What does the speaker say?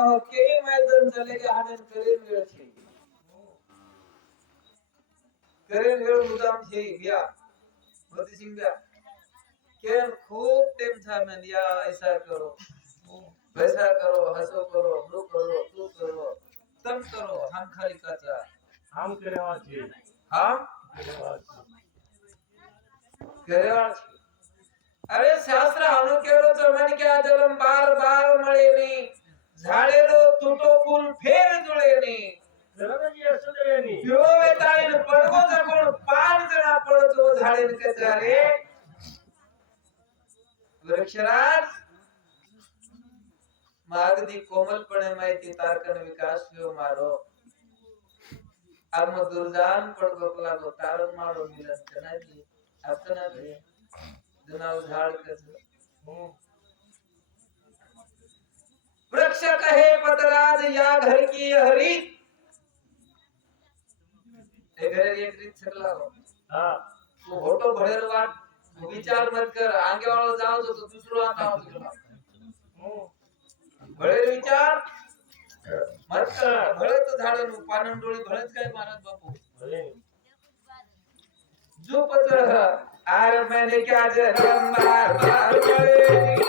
हो के मैदान चले के आनंद करेन वेळ છે करेन वेळ मुदाम છે ગયા મોતી સિંહ ગયા કે खूब टेम था मैं दिया ऐसा करो वैसा करो हंसो करो दो करो तू करो तम करो हम खाली काचा આમ કરેવા છે हम करेवा છે अरे शास्त्र अनु केळो तो मन क्या जलम बार बार मळे नी झाडेलो तुटो फूल फेर जुळे नी જલમજી અસુદેની पिळो वेताईन पडगो जकोण पान जणा पडतो झाडेन कचारे वृक्षराज मागदी कोमलपणे माहिती तारकन विकास हो मारो आम दुर्जान पडगो लागो तारण मारो मिलन कनाजी अपना रे जनाव झाड कच वृक्ष कहे पतराज या घर की हरी ए घर एक रीत सकला हो હા तू होटो भरेल वाट विचार मत कर आगे वाळो जाओ तो दुसरो आता हो तुला भळे विचार मत कर भळे तो झाडन पानन डोळी भळेच काय महाराज बापू ભલે जो पत्र आर मैंने क्या जन्म बार बार पड़े